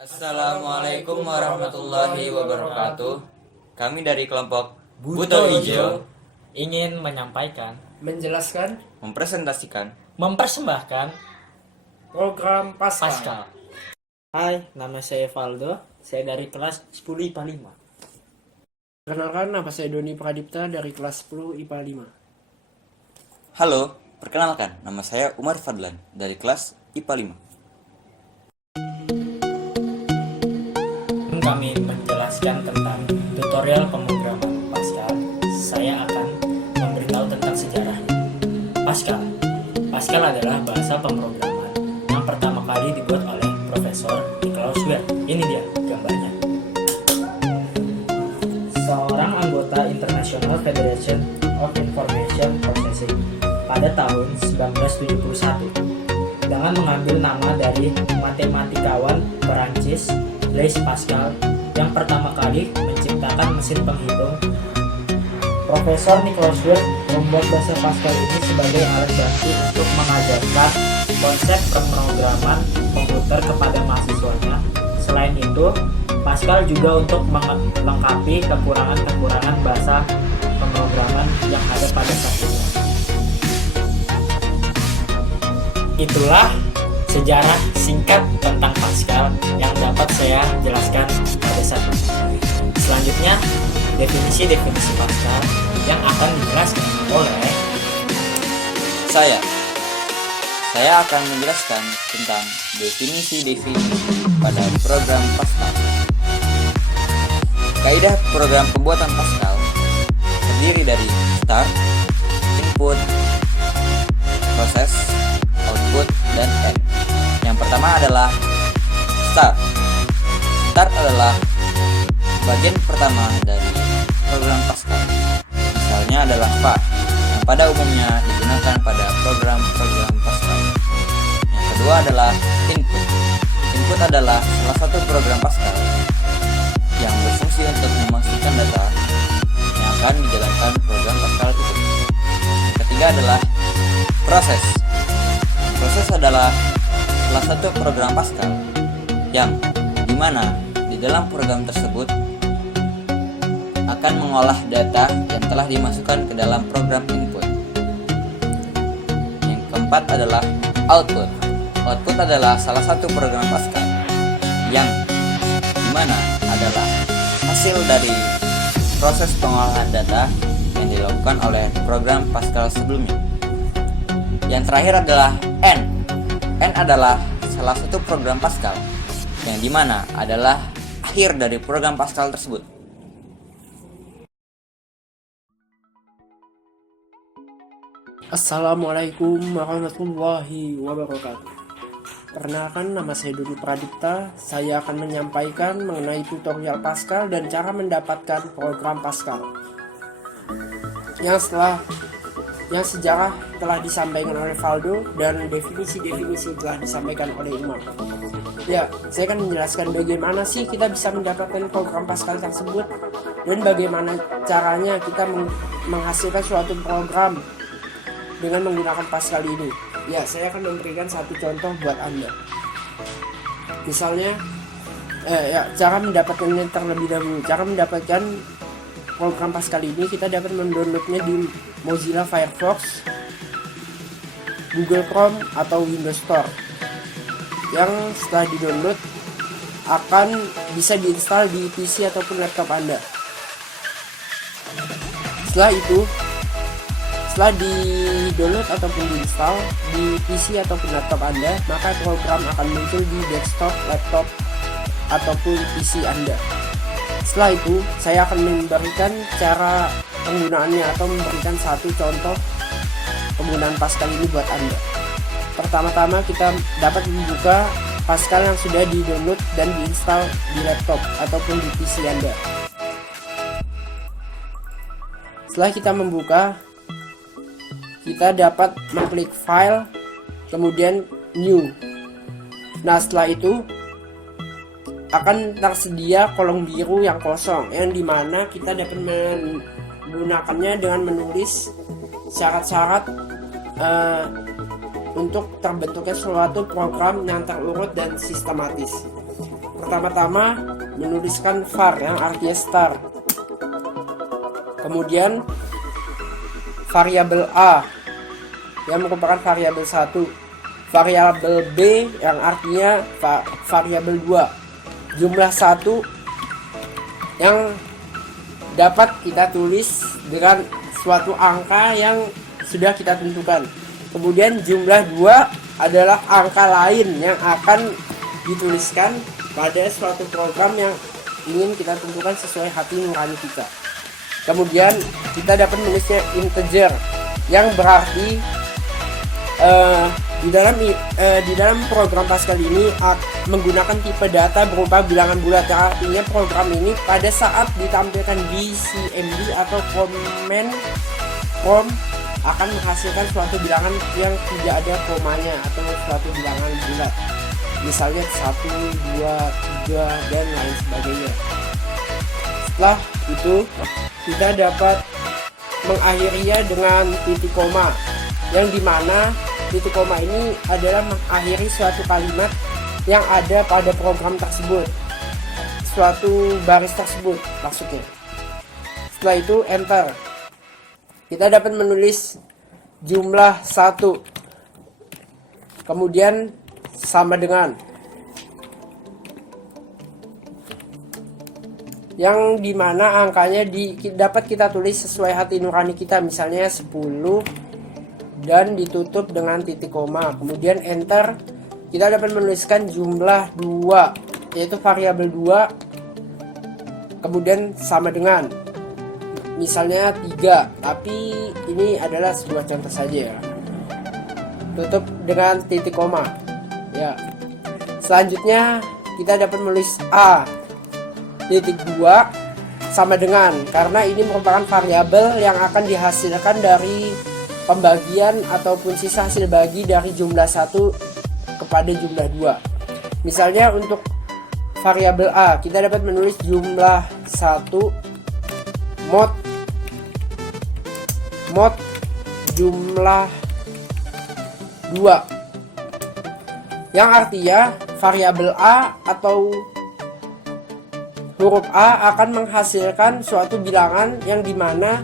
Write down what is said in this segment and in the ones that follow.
Assalamualaikum warahmatullahi wabarakatuh. Kami dari kelompok Buto Ijo ingin menyampaikan, menjelaskan mempresentasikan mempersembahkan program Pascal. Pascal. Hai, nama saya Valdo. Saya dari kelas 10 IPA 5. Perkenalkan, nama saya Doni Pradipta dari kelas 10 IPA 5. Halo, perkenalkan, nama saya Umar Fadlan dari kelas IPA 5. Kami menjelaskan tentang tutorial pemrograman Pascal. Saya akan memberitahu tentang sejarahnya. Pascal adalah bahasa pemrograman yang pertama kali dibuat oleh Profesor Niklaus Wirth. Ini dia gambarnya. Seorang anggota International Federation of Information Processing pada tahun 1971 dengan mengambil nama dari matematikawan Perancis Blaise Pascal yang pertama kali menciptakan mesin penghitung. Profesor Niklaus Wirth membuat bahasa Pascal ini sebagai alat bantu untuk mengajarkan konsep pemrograman komputer kepada mahasiswanya. Selain itu, Pascal juga untuk melengkapi kekurangan-kekurangan bahasa pemrograman yang ada pada saat itu. Itulah sejarah singkat tentang Pascal yang dapat saya jelaskan pada saat ini. Selanjutnya, definisi-definisi Pascal yang akan dijelaskan oleh Saya akan menjelaskan tentang definisi-definisi pada program Pascal. Kaidah program pembuatan Pascal terdiri dari start, input, proses, output, dan end. Yang pertama adalah start. Start adalah bagian pertama dari program Pascal. Misalnya adalah var, yang pada umumnya digunakan pada program-program Pascal. Yang kedua adalah input. Input adalah salah satu program Pascal yang berfungsi untuk memasukkan data yang akan dijalankan program Pascal itu. Yang ketiga adalah proses. Proses adalah salah satu program Pascal yang dimana di dalam program tersebut akan mengolah data yang telah dimasukkan ke dalam program input. Yang keempat adalah output. Output adalah salah satu program Pascal yang dimana adalah hasil dari proses pengolahan data yang dilakukan oleh program Pascal sebelumnya. Yang terakhir adalah end. End adalah salah satu program Pascal yang dimana adalah akhir dari program Pascal tersebut. Assalamualaikum warahmatullahi wabarakatuh. Perkenalkan, nama saya Doni Pradipta. Saya akan menyampaikan mengenai tutorial Pascal dan cara mendapatkan program Pascal. Yang sejarah telah disampaikan oleh Valdo dan definisi-definisi telah disampaikan oleh Umar. Ya, saya akan menjelaskan bagaimana sih kita bisa mendapatkan program Pascal tersebut dan bagaimana caranya kita menghasilkan suatu program dengan menggunakan Pascal ini. Ya, saya akan memberikan satu contoh buat Anda. Misalnya, cara mendapatkannya terlebih dahulu. Cara mendapatkan program Pascal ini kita dapat mendownloadnya di Mozilla Firefox, Google Chrome, atau Windows Store. Yang setelah di-download akan bisa diinstal di PC ataupun laptop Anda. Setelah di-download ataupun diinstal di PC ataupun laptop Anda, maka program akan muncul di desktop, laptop, ataupun PC Anda. Setelah itu, saya akan memberikan cara penggunaannya atau memberikan satu contoh penggunaan Pascal ini buat Anda. Pertama-tama kita dapat membuka Pascal yang sudah di-download dan diinstal di laptop ataupun di PC Anda. Setelah kita membuka, kita dapat mengklik file, kemudian new. Nah, setelah itu akan tersedia kolom biru yang kosong, yang dimana kita dapat menggunakannya dengan menulis syarat-syarat untuk terbentuknya suatu program yang terurut dan sistematis. pertama-tama menuliskan var yang artinya start. Kemudian variabel A yang merupakan variabel 1, variabel B yang artinya variabel 2, jumlah 1 yang dapat kita tulis dengan suatu angka yang sudah kita tentukan. Kemudian jumlah 2 adalah angka lain yang akan dituliskan pada suatu program yang ingin kita tentukan sesuai hati nurani kita. Kemudian kita dapat menulisnya integer yang berarti di dalam program Pascal ini menggunakan tipe data berupa bilangan bulat. Artinya program ini pada saat ditampilkan di CMD atau command prompt akan menghasilkan suatu bilangan yang tidak ada komanya atau suatu bilangan bulat, misalnya 1, 2, 3 dan lain sebagainya. Setelah itu kita dapat mengakhirinya dengan titik koma, yang dimana titik koma ini adalah mengakhiri suatu kalimat yang ada pada program tersebut, suatu baris tersebut maksudnya. Setelah itu enter, kita dapat menulis jumlah 1, kemudian sama dengan, yang dimana angkanya dapat kita tulis sesuai hati nurani kita, misalnya 10 dan ditutup dengan titik koma. Kemudian enter, kita dapat menuliskan jumlah 2 yaitu variabel 2, kemudian sama dengan, misalnya 3, tapi ini adalah sebuah contoh saja ya. Tutup dengan titik koma ya. Selanjutnya kita dapat menulis A titik 2 sama dengan, karena ini merupakan variabel yang akan dihasilkan dari pembagian ataupun sisa hasil bagi dari jumlah 1 kepada jumlah 2. Misalnya untuk variabel A kita dapat menulis jumlah 1 mod jumlah 2, yang artinya variabel A atau huruf A akan menghasilkan suatu bilangan yang dimana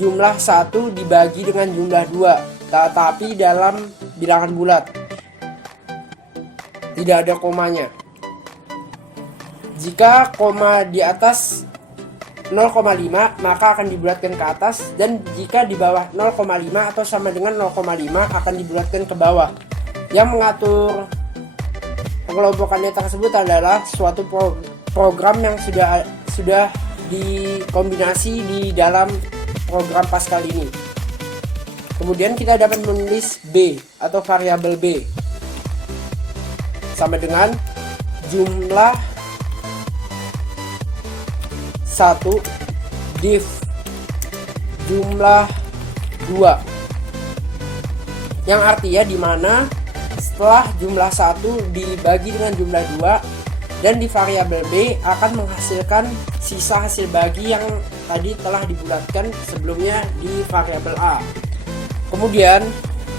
jumlah 1 dibagi dengan jumlah 2, tetapi dalam bilangan bulat, tidak ada komanya. Jika koma di atas 0,5 maka akan dibulatkan ke atas, dan jika di bawah 0,5 atau sama dengan 0,5 akan dibulatkan ke bawah. Yang mengatur pengelompokannya tersebut adalah suatu program yang sudah dikombinasi di dalam program Pascal ini. Kemudian kita dapat menulis B atau variabel B sama dengan jumlah 1 div jumlah 2, yang artinya dimana setelah jumlah 1 dibagi dengan jumlah 2 dan di variabel B akan menghasilkan sisa hasil bagi yang tadi telah dibulatkan sebelumnya di variabel A. Kemudian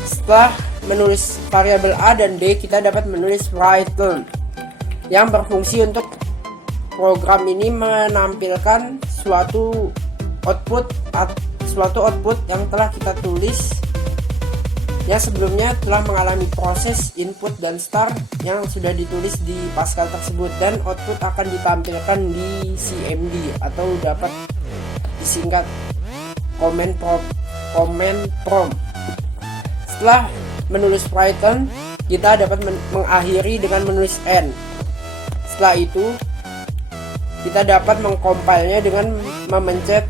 setelah menulis variabel A dan D, kita dapat menulis return yang berfungsi untuk program ini menampilkan suatu output yang telah kita tulis yang sebelumnya telah mengalami proses input dan start yang sudah ditulis di Pascal tersebut, dan output akan ditampilkan di CMD atau dapat disingkat command prompt. Setelah menulis Python, kita dapat mengakhiri dengan menulis N. Setelah itu kita dapat mengcompilenya dengan memencet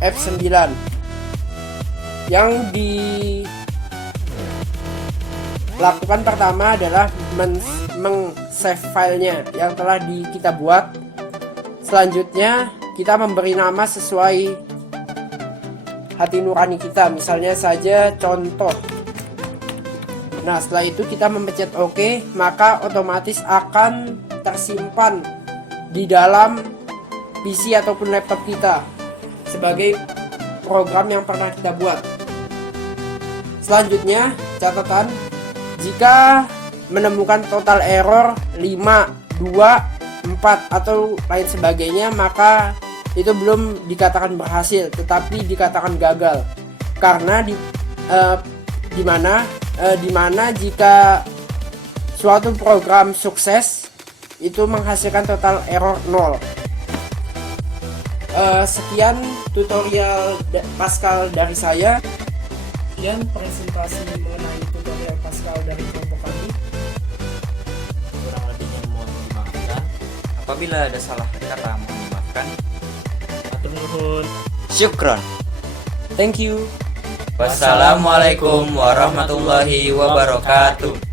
F9. Yang dilakukan pertama adalah men-save filenya yang telah kita buat. Selanjutnya kita memberi nama sesuai hati nurani kita, misalnya saja contoh. Nah, setelah itu kita memencet OK, maka otomatis akan tersimpan di dalam PC ataupun laptop kita sebagai program yang pernah kita buat. Selanjutnya, catatan, jika menemukan total error 5 2, 4 atau lain sebagainya, maka itu belum dikatakan berhasil, tetapi dikatakan gagal. Karena dimana jika suatu program sukses itu menghasilkan total error 0. Sekian tutorial Pascal dari saya. Sekian presentasi mengenai tutorial Pascal dari kelompok kami. Kurang lebihnya mohon dimaafkan. Apabila ada salah kata mohon dimaafkan. Matur nuwun. Syukron. Thank you. Wassalamualaikum warahmatullahi wabarakatuh.